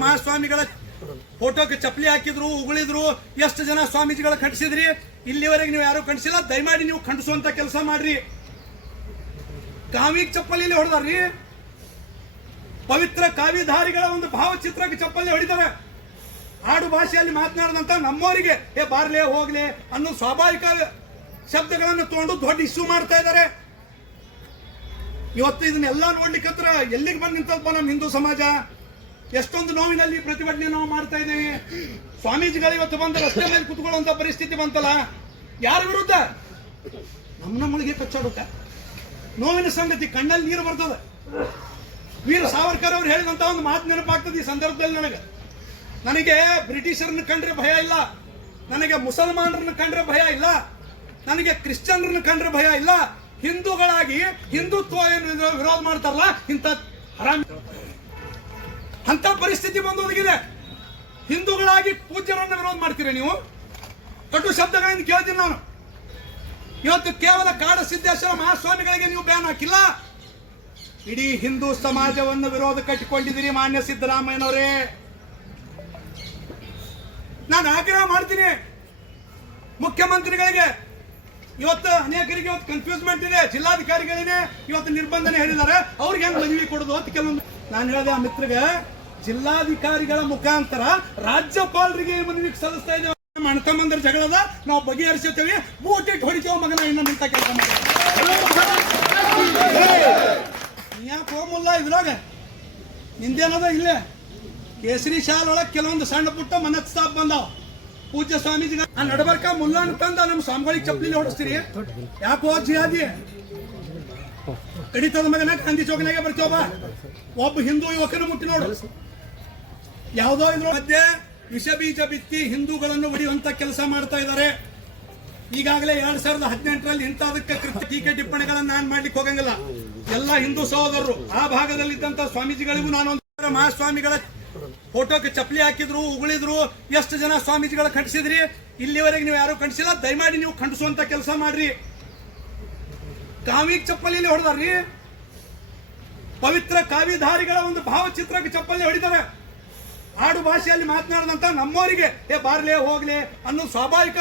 ಮಹಾಸ್ವಾಮಿಗಳ ಫೋಟೋಕ್ಕೆ ಚಪ್ಪಲಿ ಹಾಕಿದ್ರು, ಉಗುಳಿದ್ರು, ಎಷ್ಟು ಜನ ಸ್ವಾಮೀಜಿಗಳ ಖಂಡಿಸಿದ್ರಿ? ಇಲ್ಲಿವರೆಗೆ ನೀವು ಯಾರು ಖಂಡಿಸಿಲ್ಲ, ದಯಮಾಡಿ ನೀವು ಖಂಡಿಸುವಂತ ಕೆಲಸ ಮಾಡ್ರಿ. ಕಾವಿಗೆ ಚಪ್ಪಲಿಲಿ ಹೊಡೆದಾರ್ರಿ. ಪವಿತ್ರ ಕಾವಿಧಾರಿಗಳ ಒಂದು ಭಾವಚಿತ್ರಕ್ಕೆ ಚಪ್ಪಲಿ ಹೊಡಿತಾರೆ. ಆಡು ಭಾಷೆಯಲ್ಲಿ ಮಾತನಾಡಿದಂತ ನಮ್ಮವರಿಗೆ, ಏ ಬಾರ್ಲೆ, ಹೋಗ್ಲೆ ಅನ್ನೋ ಸ್ವಾಭಾವಿಕ ಶಬ್ದಗಳನ್ನು ತಗೊಂಡು ದೊಡ್ಡ ಇಶ್ಯೂ ಮಾಡ್ತಾ ಇದ್ದಾರೆ. ಇವತ್ತು ಇದನ್ನೆಲ್ಲ ನೋಡ್ಲಿಕ್ಕತ್ರ ಎಲ್ಲಿಗೆ ಬಂದು ನಿಂತಲ್ಪ ನಮ್ಮ ಹಿಂದೂ ಸಮಾಜ? ಎಷ್ಟೊಂದು ನೋವಿನಲ್ಲಿ ಪ್ರತಿಭಟನೆ ನಾವು ಮಾಡ್ತಾ ಇದ್ದೇವೆ. ಸ್ವಾಮೀಜಿಗಳು ಇವತ್ತು ಬಂದ ರಸ್ತೆ ಮೇಲೆ ಕುತ್ಕೊಳ್ಳುವಂತ ಪರಿಸ್ಥಿತಿ ಬಂತಲ್ಲ? ಯಾರ ವಿರುದ್ಧ? ನಮ್ಮ ನಮ್ಮಳಿಗೆ ಕಚ್ಚಾಡುತ್ತ ನೋವಿನ ಸಂಗತಿ ಕಣ್ಣಲ್ಲಿ ನೀರು ಬರ್ತದೆ. ವೀರ ಸಾವರ್ಕರ್ ಅವರು ಹೇಳಿದಂತ ಒಂದು ಮಾತು ನೆನಪಾಗ್ತದೆ ಈ ಸಂದರ್ಭದಲ್ಲಿ ನನಗೆ. ನನಗೆ ಬ್ರಿಟಿಷರನ್ನ ಕಂಡ್ರೆ ಭಯ ಇಲ್ಲ. ನನಗೆ ಮುಸಲ್ಮಾನರನ್ನ ಕಂಡ್ರೆ ಭಯ ಇಲ್ಲ. ನನಗೆ ಕ್ರಿಶ್ಚಿಯನ್ರನ್ನ ಕಂಡ್ರೆ ಭಯ ಇಲ್ಲ. ಹಿಂದೂಗಳಾಗಿ ಹಿಂದುತ್ವ ಏನು ವಿರೋಧ ಮಾಡ್ತಾರಲ್ಲ ಇಂಥ ಹರಾಮಿ ಅಂತ ಪರಿಸ್ಥಿತಿ ಬಂದು ಒದಗಿದೆ ಹಿಂದೂಗಳಾಗಿ ಪೂಜ್ಯರನ್ನು ವಿರೋಧ ಮಾಡ್ತೀರಾ ನೀವು? ಕಟು ಶಬ್ದಗಳಿಂದ ಕೇಳ್ತೀನಿ ನಾನು. ಇವತ್ತು ಕೇವಲ ಕಾಡ ಸಿದ್ದೇಶ್ವರ ಮಹಾಸ್ವಾಮಿಗಳಿಗೆ ನೀವು ಬ್ಯಾನ್ ಹಾಕಿಲ್ಲ? ಇಡೀ ಹಿಂದೂ ಸಮಾಜವನ್ನು ವಿರೋಧ ಕಟ್ಟಿಕೊಂಡಿದ್ದೀರಿ ಮಾನ್ಯ ಸಿದ್ದರಾಮಯ್ಯನವರೇ. ನಾನು ಆಗ್ರಹ ಮಾಡ್ತೀನಿ. ಮುಖ್ಯಮಂತ್ರಿಗಳಿಗೆ ಇವತ್ತು ಅನೇಕರಿಗೆ ಇವತ್ತು ಕನ್ಫ್ಯೂಸ್ಮೆಂಟ್ ಇದೆ ಜಿಲ್ಲಾಧಿಕಾರಿಗಳಿಗೆ ಇವತ್ತು ನಿರ್ಬಂಧನೆ ಹೇಳಿದ್ದಾರೆ. ಅವ್ರಿಗೆ ಹೆಂಗ್ ಮನವಿ ಕೊಡೋದು ಅಂತ ಕೆಲವೊಂದು ನಾನು ಹೇಳಿದೆ ಆ ಮಿತ್ರಗೆ ಜಿಲ್ಲಾಧಿಕಾರಿಗಳ ಮುಖಾಂತರ ರಾಜ್ಯಪಾಲರಿಗೆ ಮನವಿ ಸಲ್ಲಿಸ್ತಾ ಇದ್ದೇವೆ. ಅಣ್ಕಂಬಂದ್ರ ಜಗಳದ ನಾವು ಬಗೆಹರಿಸುತ್ತೇವೆ. ಬೂಟಿಟ್ ಹೊಡಿತೇವೆ ಮಗನ ಇನ್ನೊಂದು ಇಂಥ ಕೆಲಸ ಯಾಕೆ ಇದ್ರಾಗ? ನಿಂದೇನದ ಇಲ್ಲೇ? ಕೇಸರಿ ಶಾಲ್ ಕೆಲವೊಂದು ಸಣ್ಣ ಪುಟ್ಟ ಮನಸ್ತಾಪ ಬಂದಾವ. ಪೂಜ್ಯ ಸ್ವಾಮೀಜಿಗ ಆ ನಡಬರ್ಕ ಮುಲ್ಲಾನ್ ತಂದ ನಮ್ಮ ಸ್ವಾಮಿಗಳಿಗೆ ಚಪ್ಪಲಿ ಹೊಡಿಸ್ತೀರಿ. ಯಾಕೋ ಜಿಯಾದಿ? ಕಡಿತದ ಮಗನ, ಗಾಂಧಿ ಚೌಕನಾಗೆ ಬರ್ತೇವ ಒಬ್ಬ ಹಿಂದೂ ಯುವಕನ ಮುಟ್ಟಿ ನೋಡು. ಯಾವುದೋ ಇದ್ರ ಮಧ್ಯೆ ವಿಷ ಬೀಜ ಬಿತ್ತಿ ಹಿಂದೂಗಳನ್ನು ಹೊಡೆಯುವಂತ ಕೆಲಸ ಮಾಡ್ತಾ ಇದ್ದಾರೆ. ಈಗಾಗಲೇ ಎರಡ್ ಸಾವಿರದ ಹದಿನೆಂಟರಲ್ಲಿ ಇಂಥದಕ್ಕೆ ಟೀಕೆ ಟಿಪ್ಪಣಿಗಳನ್ನು ನಾನು ಮಾಡ್ಲಿಕ್ಕೆ ಹೋಗಂಗಿಲ್ಲ. ಎಲ್ಲ ಹಿಂದೂ ಸಹೋದರರು ಆ ಭಾಗದಲ್ಲಿ ಇದ್ದಂತ ಸ್ವಾಮೀಜಿಗಳಿಗೂ ನಾನು ಮಹಾಸ್ವಾಮಿಗಳ ಫೋಟೋಕ್ಕೆ ಚಪ್ಪಲಿ ಹಾಕಿದ್ರು, ಉಗುಳಿದ್ರು. ಎಷ್ಟು ಜನ ಸ್ವಾಮೀಜಿಗಳ ಖಂಡಿಸಿದ್ರಿ? ಇಲ್ಲಿವರೆಗೆ ನೀವು ಯಾರು ಖಂಡಿಸಿಲ್ಲ. ದಯಮಾಡಿ ನೀವು ಖಂಡಿಸುವಂತ ಕೆಲಸ ಮಾಡ್ರಿ. ಕಾವಿ ಚಪ್ಪಲಿಲಿ ಹೊಡೆದಾರ್ರಿ. ಪವಿತ್ರ ಕಾವಿಧಾರಿಗಳ ಒಂದು ಭಾವಚಿತ್ರಕ್ಕೆ ಚಪ್ಪಲಿ ಹೊಡಿತಾರೆ. ಆಡು ಭಾಷೆಯಲ್ಲಿ ಮಾತನಾಡಿದಂತ ನಮ್ಮವರಿಗೆ, ಏ, ಬಾರ್ಲೆ, ಹೋಗ್ಲೆ ಅನ್ನೋ ಸ್ವಾಭಾವಿಕ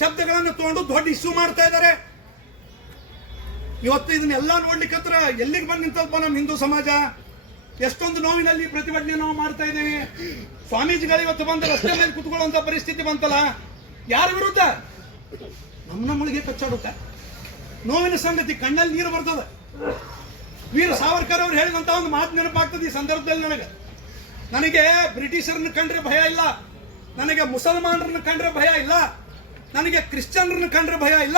ಶಬ್ದಗಳನ್ನು ತಗೊಂಡು ದೊಡ್ಡ ಇಶ್ಯೂ ಮಾಡ್ತಾ ಇದ್ದಾರೆ. ಇವತ್ತು ಇದನ್ನೆಲ್ಲ ನೋಡ್ಲಿಕ್ಕೆ ಹತ್ರ ಎಲ್ಲಿಗೆ ಬಂದು ನಿಂತಲ್ಪ ನಮ್ಮ ಹಿಂದೂ ಸಮಾಜ? ಎಷ್ಟೊಂದು ನೋವಿನಲ್ಲಿ ಪ್ರತಿಭಟನೆ ನಾವು ಮಾಡ್ತಾ ಇದ್ದೀವಿ. ಸ್ವಾಮೀಜಿಗಳು ಇವತ್ತು ಬಂದ ರಸ್ತೆ ಮೇಲೆ ಕುತ್ಕೊಳ್ಳುವಂತ ಪರಿಸ್ಥಿತಿ ಬಂತಲ್ಲ? ಯಾರ ವಿರುದ್ಧ? ನಮ್ಮ ನಮ್ಮಳಿಗೆ ಕಚ್ಚಾಡುತ್ತೆ. ನೋವಿನ ಸಂಗತಿ ಕಣ್ಣಲ್ಲಿ ನೀರು ಬರ್ತದೆ. ವೀರ ಸಾವರ್ಕರ್ ಅವ್ರು ಹೇಳಿದಂತ ಒಂದು ಮಾತು ನೆನಪಾಗ್ತದೆ ಈ ಸಂದರ್ಭದಲ್ಲಿ ನನಗೆ. ನನಗೆ ಬ್ರಿಟಿಷರನ್ನ ಕಂಡ್ರೆ ಭಯ ಇಲ್ಲ. ನನಗೆ ಮುಸಲ್ಮಾನರನ್ನ ಕಂಡ್ರೆ ಭಯ ಇಲ್ಲ. ನನಗೆ ಕ್ರಿಶ್ಚಿಯನ್ರನ್ನ ಕಂಡ್ರೆ ಭಯ ಇಲ್ಲ.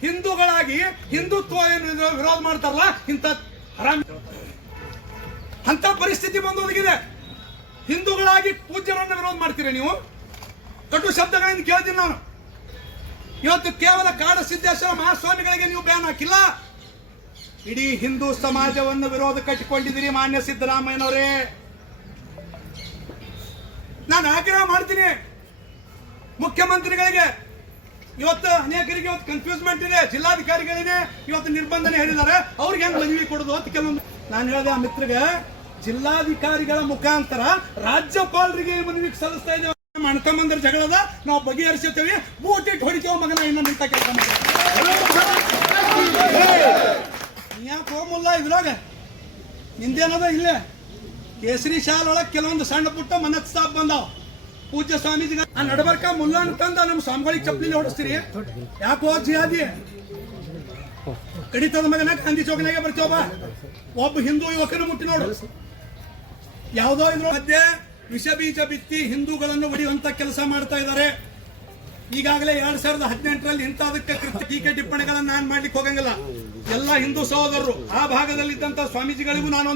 ಹಿಂದೂಗಳಾಗಿ ಹಿಂದುತ್ವ ಏನು ವಿರೋಧ ಮಾಡ್ತಾರಲ್ಲ, ಇಂಥ ಹರಾಮಿ ಅಂತ ಪರಿಸ್ಥಿತಿ ಬಂದು ಒದಗಿದೆ. ಹಿಂದೂಗಳಾಗಿ ಪೂಜ್ಯರನ್ನ ವಿರೋಧ ಮಾಡ್ತೀರಿ ನೀವು? ದೊಡ್ಡ ಶಬ್ದಗಳಿಂದ ಕೇಳ್ತೀನಿ ನಾನು. ಇವತ್ತು ಕೇವಲ ಕಾಡ ಸಿದ್ದೇಶ್ವರ ಮಹಾಸ್ವಾಮಿಗಳಿಗೆ ನೀವು ಬ್ಯಾನ್ ಹಾಕಿಲ್ಲ. ಇಡೀ ಹಿಂದೂ ಸಮಾಜವನ್ನು ವಿರೋಧ ಕಟ್ಟಿಕೊಂಡಿದ್ದೀರಿ ಮಾನ್ಯ ಸಿದ್ದರಾಮಯ್ಯನವರೇ. ನಾನು ಆಗ್ರಹ ಮಾಡ್ತೀನಿ. ಮುಖ್ಯಮಂತ್ರಿಗಳಿಗೆ ಇವತ್ತು ಅನೇಕರಿಗೆ ಇವತ್ತು ಕನ್ಫ್ಯೂಸ್ಮೆಂಟ್ ಇದೆ ಜಿಲ್ಲಾಧಿಕಾರಿಗಳಿಗೆ ಇವತ್ತು ನಿರ್ಬಂಧನೆ ಹೇಳಿದ್ದಾರೆ. ಅವ್ರಿಗೆ ಹೆಂಗ್ ಮನವಿ ಕೊಡೋದು ಅಂತ ಕೆಲವೊಂದು ನಾನು ಹೇಳಿದೆ ಆ ಮಿತ್ರಗೆ, ಜಿಲ್ಲಾಧಿಕಾರಿಗಳ ಮುಖಾಂತರ ರಾಜ್ಯಪಾಲರಿಗೆ ಮನವಿ ಸಲ್ಲಿಸ್ತಾ ಇದ್ದೇವೆ. ಅಣ್ತಮ್ಮಂದ್ರ ಜಗಳದ ನಾವು ಬಗೆಹರಿಸುತ್ತೇವೆ. ಬೂಟಿಟ್ ಹೊಡಿತೇವೆ ಮಗನ ಇನ್ನೊಂದು ಇಂಥ ಕೆಲಸ ಯಾಕೆ ಹೋಗಲ್ಲ ಇದ್ರಾಗ? ನಿಂದೇನದ ಇಲ್ಲೇ? ಕೇಸರಿ ಶಾಲ್ ಒಳಗೆ ಕೆಲವೊಂದು ಸಣ್ಣ ಪುಟ್ಟ ಮನಸ್ತಾಪ್ ಬಂದಾವ. ಪೂಜ್ಯ ಸ್ವಾಮೀಜಿಗ ಆ ನಡಬರ್ಕ ಮುಲ್ಲಾನ್ ತಂದ ನಮ್ಮ ಸ್ವಾಮಿಗಳಿಗೆ ಚಪ್ಪಲಿ ಹೊಡಿಸ್ತೀರಿ? ಯಾಕೋ ಜಿಯಾದಿ? ಕಡಿತದ ಮಗನ ಗಾಂಧಿ ಚೌಕನಾಗೆ ಬರ್ತೀವ ಒಬ್ಬ ಹಿಂದೂ ಯುವಕನ ಮುಟ್ಟಿ ನೋಡು. ಯಾವುದೋ ಇದ್ರ ಮಧ್ಯೆ ವಿಷ ಬೀಜ ಬಿತ್ತಿ ಹಿಂದೂಗಳನ್ನು ಹೊಡೆಯುವಂತ ಕೆಲಸ ಮಾಡ್ತಾ ಇದ್ದಾರೆ. ಈಗಾಗಲೇ ಎರಡ್ ಸಾವಿರದ ಹದಿನೆಂಟರಲ್ಲಿ ಇಂಥದಕ್ಕೆ ಟೀಕೆ ಟಿಪ್ಪಣಿಗಳನ್ನ ನಾನು ಮಾಡ್ಲಿಕ್ಕೆ ಹೋಗಂಗಿಲ್ಲ. ಎಲ್ಲ ಹಿಂದೂ ಸಹೋದರರು ಆ ಭಾಗದಲ್ಲಿದ್ದಂತ ಸ್ವಾಮೀಜಿಗಳಿಗೂ ನಾನು